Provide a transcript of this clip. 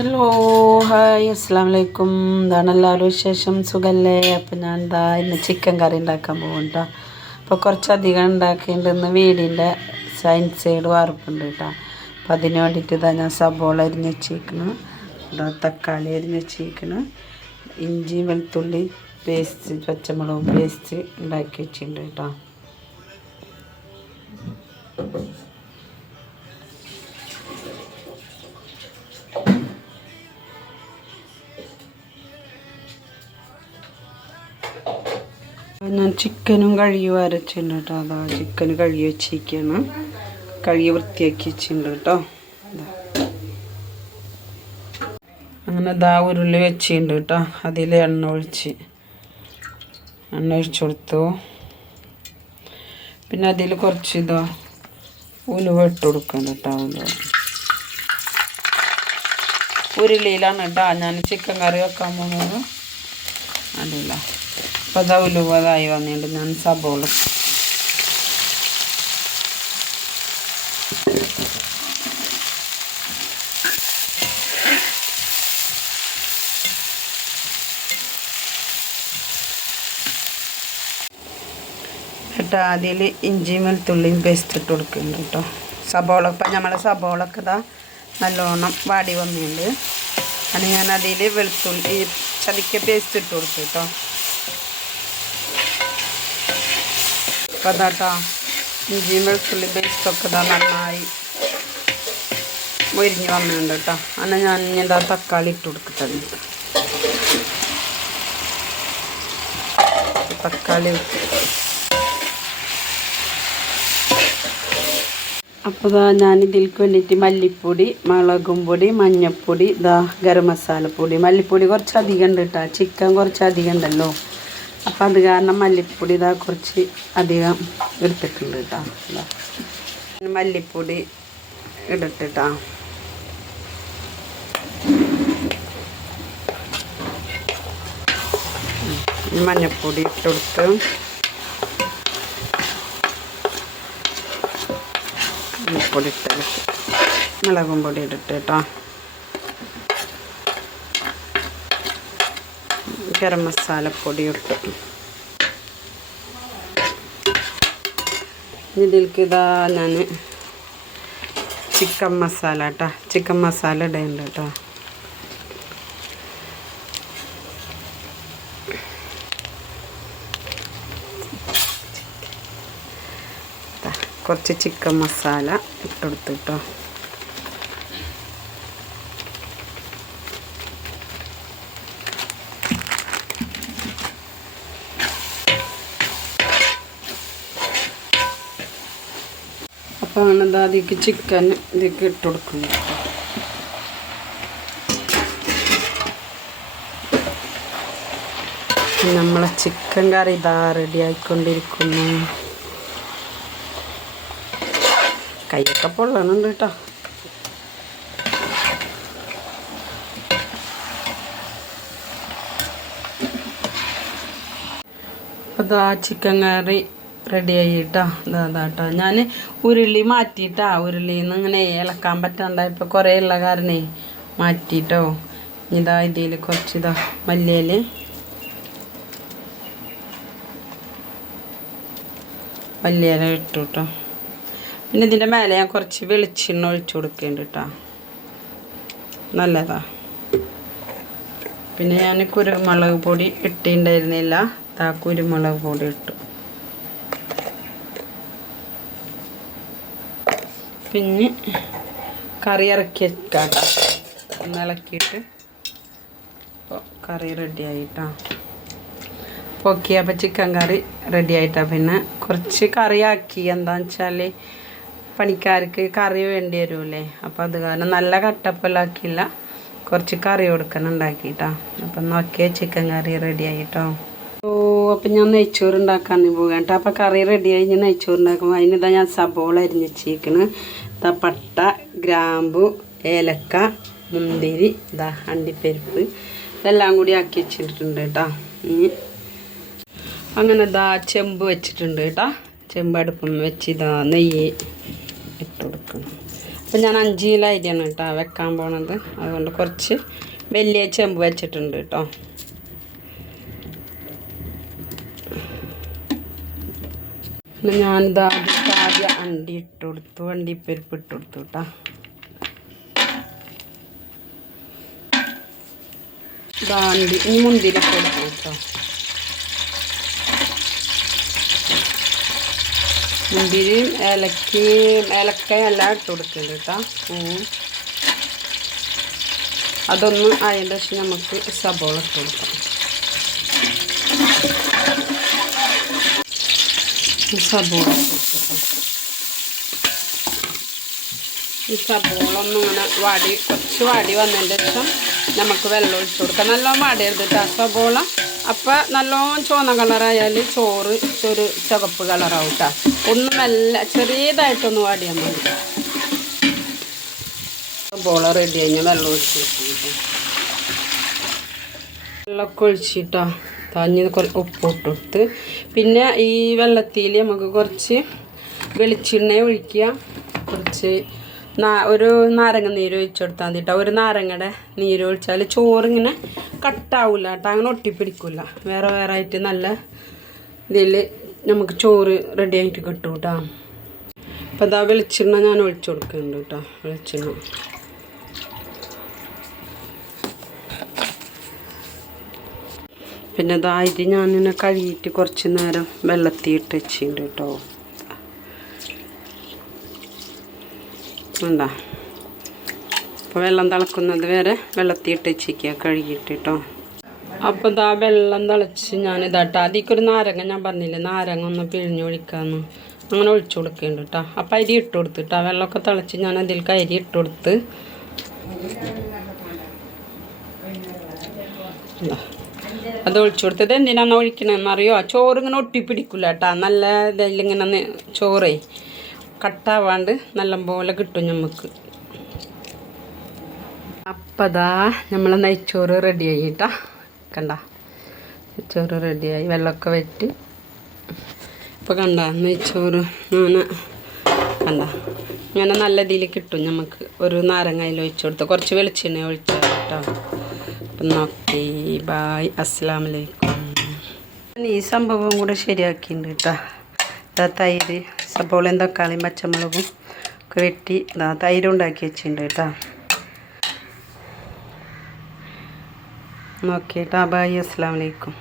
Hello hi അസ്സാം വലൈക്കും എന്താണ് എല്ലാവരും വിശേഷം. സുഖല്ലേ? അപ്പം ഞാൻ എന്താ ഇന്ന് ചിക്കൻ കറി ഉണ്ടാക്കാൻ പോകുന്നുണ്ട് അപ്പോൾ കുറച്ചധികം ഉണ്ടാക്കിയിട്ടുണ്ട്. വീടിന്റെ സൈൻസ് സൈഡ് വറുപ്പുണ്ട് കേട്ടോ. അപ്പോൾ അതിന് വേണ്ടിയിട്ട് ഇതാ ഞാൻ സബോള അരിഞ്ഞ് വെച്ചിരിക്കണം തക്കാളി അരിഞ്ഞ് വെച്ചിരിക്കണം ഇഞ്ചി വെളുത്തുള്ളി പേസ്റ്റ് പച്ചമുളകും പേസ്റ്റ് ഉണ്ടാക്കി വെച്ചിട്ടുണ്ട് കേട്ടോ. ഞാൻ ചിക്കനും കഴുകി വരച്ചിട്ടുണ്ട് കേട്ടോ. അതാ ചിക്കൻ കഴുകി വെച്ചിരിക്കുകയാണ് കഴുകി വൃത്തിയാക്കി വെച്ചിട്ടുണ്ട് കേട്ടോ. അങ്ങനെ ദാ ഉരുളി വെച്ചിട്ടുണ്ട് കേട്ടോ. അതിൽ എണ്ണ ഒഴിച്ച്. എണ്ണ ഒഴിച്ചു കൊടുത്തു. പിന്നെ അതിൽ കുറച്ച് ഇതാ ഉലുവ ഇട്ട് കൊടുക്കണം കേട്ടോ. ഉലുവ ഉരുളിയിലാണ് കേട്ടോ. ഞാൻ ചിക്കൻ കറി വെക്കാൻ പോകുന്നത് അതല്ല അപ്പോൾ അതാ ഉലുവതായി വന്നിട്ട് ഞാൻ സബോള കേട്ടോ അതിൽ ഇഞ്ചിയും വെളുത്തുള്ളിയും പേസ്റ്റ് ഇട്ട് കൊടുക്കുന്നുണ്ട് കേട്ടോ. സബോള ഇപ്പം നമ്മളെ സബോളൊക്കെ ഇതാ നല്ലോണം വാടി വന്നിട്ടുണ്ട്. അത് ഞാൻ അതിൽ വെളുത്തുള്ളി ചതിക്ക പേസ്റ്റ് ഇട്ട് കൊടുക്കും കേട്ടോ. അപ്പോൾ അതാട്ടോ ഇഞ്ചിയും വെളുത്തുള്ളി പേസ്റ്റൊക്കെ ഇതാ നന്നായി മൊരിഞ്ഞ് വന്നിട്ടുണ്ട് കേട്ടോ. എന്നാൽ ഞാൻ എന്താ തക്കാളി ഇട്ട് കൊടുക്കട്ടെ. തക്കാളി അപ്പോൾ ഇതാ ഞാൻ ഇതിൽക്ക് വേണ്ടിയിട്ട് മല്ലിപ്പൊടി മുളകും പൊടി മഞ്ഞൾപ്പൊടി ഇതാ ഗരം മസാലപ്പൊടി. മല്ലിപ്പൊടി കുറച്ച് അധികം ഉണ്ട് കേട്ടോ. ചിക്കൻ കുറച്ച് അധികം ഉണ്ടല്ലോ. അപ്പോൾ അത് കാരണം മല്ലിപ്പൊടി ഇതാ കുറച്ച് അധികം എടുത്തിട്ടുണ്ട് കേട്ടോ. മല്ലിപ്പൊടി ഇടട്ടിട്ടാ മഞ്ഞൾപ്പൊടി ഇട്ടെടുത്ത് മഞ്ഞൾപ്പൊടി ഇട്ട്. മുളകും പൊടി ഇട്ടിട്ട് കേട്ടോ. ഗരം മസാലപ്പൊടി ഇട്ട് ഇതിലേക്ക് ഇതാ ഞാൻ ചിക്കൻ മസാല കേട്ടോ ചിക്കൻ മസാല ഇടേണ്ട കേട്ടോ കുറച്ച് ചിക്കൻ മസാല ഇട്ടെടുത്ത് കേട്ടോ അപ്പോൾ അങ്ങനെ ചിക്കൻ ഇതൊക്കെ ഇട്ട് കൊടുക്കുന്നു. നമ്മളെ ചിക്കൻ കറി ഇതാ റെഡി ആയിക്കൊണ്ടിരിക്കുന്നു. കൈയൊക്കെ പൊള്ളണുണ്ട് കേട്ടോ. അതാ ചിക്കൻ കറി റെഡി ഇതാ കേട്ടോ ഞാൻ ഉരുളി മാറ്റിയിട്ടാ. ഉരുളിയിൽ നിന്ന് ഇങ്ങനെ ഇളക്കാൻ പറ്റാണ്ടായപ്പോൾ കുറേ ഉള്ള കാരണേ മാറ്റിയിട്ടോ ഇതാ ഇതിൽ കുറച്ച് ഇതാ മല്ലിയിൽ. മല്ലിയില ഇട്ടു കേട്ടോ പിന്നെ ഇതിന്റെ മേലെ ഞാൻ കുറച്ച് വെളിച്ചെണ്ണ ഒഴിച്ചു കൊടുക്കേണ്ട കേട്ടോ നല്ലതാ. പിന്നെ ഞാൻ കുരുമുളക് പൊടി ഇട്ടിട്ടുണ്ടായിരുന്നില്ല താ കുരുമുളക് പൊടി ഇട്ടു. പിന്നെ കറി ഇറക്കി ഒന്ന് ഇളക്കിയിട്ട് അപ്പോൾ കറി റെഡി ആയിട്ടാ. ഓക്കെ അപ്പോൾ ചിക്കൻ കറി റെഡി ആയിട്ടാ. പിന്നെ കുറച്ച് കറിയാക്കി. എന്താണെന്ന് വെച്ചാൽ പണിക്കാർക്ക് കറി വേണ്ടി വരുമല്ലേ അപ്പോൾ അത് കാരണം നല്ല കട്ടപ്പലാക്കിയില്ല കുറച്ച് കറി കൊടുക്കണം ഉണ്ടാക്കിയിട്ടാ. അപ്പം നോക്കിയ ചിക്കൻ കറി റെഡി ആയിട്ടോ. അപ്പം ഞാൻ നെയ്ച്ചോറ് ഉണ്ടാക്കാൻ പോകാം കേട്ടോ. അപ്പം കറി റെഡിയായി ഞാൻ നെയ്ച്ചോറ് ഉണ്ടാക്കുമ്പോൾ അതിനിതാ ഞാൻ സബോള അരിഞ്ഞ് വെച്ചിരിക്കണ് ഇതാ പട്ട ഗ്രാമ്പു ഏലക്ക മുന്തിരി ഇതാ അണ്ടിപ്പരിപ്പ് ഇതെല്ലാം കൂടി ആക്കി വെച്ചിട്ടുണ്ട് കേട്ടോ. ഇനി അങ്ങനെ ഇതാ ചെമ്പ് വെച്ചിട്ടുണ്ട് കേട്ടോ. ചെമ്പ് അടുപ്പം വെച്ച് ഇതാ നെയ്യ് ഇട്ട് കൊടുക്കണം. അപ്പം ഞാൻ അഞ്ച് കിലോ അരിയാണ് കേട്ടോ വെക്കാൻ പോണത്. അതുകൊണ്ട് കുറച്ച് വലിയ ചെമ്പ് വെച്ചിട്ടുണ്ട് കേട്ടോ. പിന്നെ ഞാനിതാ ആദ്യം അണ്ടി ഇട്ട് കൊടുത്തു. അണ്ടിപ്പരിപ്പ് ഇട്ട് കൊടുത്തു കേട്ടോ. ഇതാണ്ടി ഇനി മുന്തിരി ഇട്ട് കൊടുക്കണം കേട്ടോ. മുന്തിരിയും ഏലക്കയും ഏലക്കയും എല്ലാം ഇട്ട് കൊടുക്കുന്നുണ്ട് കേട്ടോ. അതൊന്ന് അതിന്റെ ശേഷം നമുക്ക് സബോള ഇട്ട് കൊടുക്കാം. ഈ സബോള ഈ സബോള ഒന്ന് ഇങ്ങനെ വാടി കുറച്ച് വാടി വന്നതിന്റെ ശേഷം നമുക്ക് വെള്ളം ഒഴിച്ച് കൊടുക്കാം. നല്ലോണം വാടിയരുത് ആ സബോള അപ്പം നല്ലോണം ചുവന്ന കളറായാൽ ചോറ് ഒരു ചുവപ്പ് കളറാവും കേട്ടോ ഒന്ന് മെല്ലെ ചെറിയതായിട്ടൊന്ന് വാടിയാൽ മതി. സബോള റെഡി കഴിഞ്ഞാൽ വെള്ളം ഒഴിച്ച് കേട്ടോ വെള്ളമൊക്കെ ഒഴിച്ചിട്ടോ തഞ്ഞ് ഉപ്പ് ഇട്ടെടുത്ത് പിന്നെ ഈ വെള്ളത്തിൽ നമുക്ക് കുറച്ച് വെളിച്ചെണ്ണ ഒഴിക്കുക. കുറച്ച് നാ- ഒരു നാരങ്ങ നീര് ഒഴിച്ചെടുത്താൽ മതി കേട്ടോ ഒരു നാരങ്ങയുടെ നീര് ഒഴിച്ചാൽ ചോറിങ്ങനെ കട്ടാവില്ല കേട്ടോ അങ്ങനെ ഒട്ടിപ്പിടിക്കില്ല വേറെ വേറെ ആയിട്ട് നല്ല ഇതിൽ നമുക്ക് ചോറ് റെഡി ആയിട്ട് കിട്ടും കേട്ടോ അപ്പോൾ അതാ വെളിച്ചെണ്ണ ഞാൻ ഒഴിച്ചു കൊടുക്കുന്നുണ്ട് കേട്ടോ വെളിച്ചെണ്ണ. പിന്നെ അതായിട്ട് ഞാനിങ്ങനെ കഴുകിയിട്ട് കുറച്ച് നേരം വെള്ളത്തിയിട്ട് വെച്ചിട്ടുണ്ട് കേട്ടോ. എന്താ അപ്പോൾ വെള്ളം തിളക്കുന്നത് വരെ വെള്ളത്തിയിട്ട് വെച്ചിരിക്കുക കഴുകിയിട്ട് കേട്ടോ. അപ്പോൾ ഇതാ വെള്ളം തിളച്ച് ഞാൻ ഇതാട്ടോ അതിക്കൊരു നാരങ്ങ ഞാൻ പറഞ്ഞില്ലേ നാരങ്ങ ഒന്ന് പിഴിഞ്ഞ് ഒഴിക്കാമെന്ന് അങ്ങനെ ഒഴിച്ചു കൊടുക്കുന്നുണ്ട് കേട്ടോ അപ്പം അരി ഇട്ട് കൊടുത്തിട്ടാ വെള്ളമൊക്കെ തിളച്ച് ഞാൻ അതിലേക്ക് അരി ഇട്ട് കൊടുത്ത്. അത് ഒഴിച്ചു കൊടുത്തത് എന്തിനാന്ന് ഒഴിക്കണമെന്ന് അറിയോ? ചോറ് ഇങ്ങനെ ഒട്ടിപ്പിടിക്കില്ല കേട്ടോ. നല്ല ഇതിലിങ്ങനെ ചോറേ കട്ടാവാണ്ട് നല്ലപോലെ കിട്ടും നമുക്ക് അപ്പതാ നമ്മളെ നെയ്ച്ചോറ് റെഡിയായി കേട്ടാ. കണ്ട? നെയ്ച്ചോറ് റെഡിയായി. വെള്ളമൊക്കെ വെട്ടി ഇപ്പോൾ കണ്ട നെയ്ച്ചോറ് അങ്ങനെ കണ്ട? ഇങ്ങനെ നല്ല ഇതിൽ കിട്ടും നമുക്ക് ഒരു നാരങ്ങയിൽ ഒഴിച്ചു കൊടുത്ത്. കുറച്ച് വെളിച്ചെണ്ണ ഒഴിച്ചാൽ കേട്ടോ. അപ്പം നോക്കി ബായ് അസ്സാം വലൈക്കും ഈ സംഭവം കൂടെ ശരിയാക്കിയിട്ടുണ്ട് കേട്ടോ. തൈര് സബോളയും തക്കാളിയും പച്ചമുളകും ഒക്കെ വെട്ടി തൈര് ഉണ്ടാക്കി വെച്ചിട്ടുണ്ട് കേട്ടോ. നോക്കിയിട്ടാ ബായ് അസ്സാം വലൈക്കും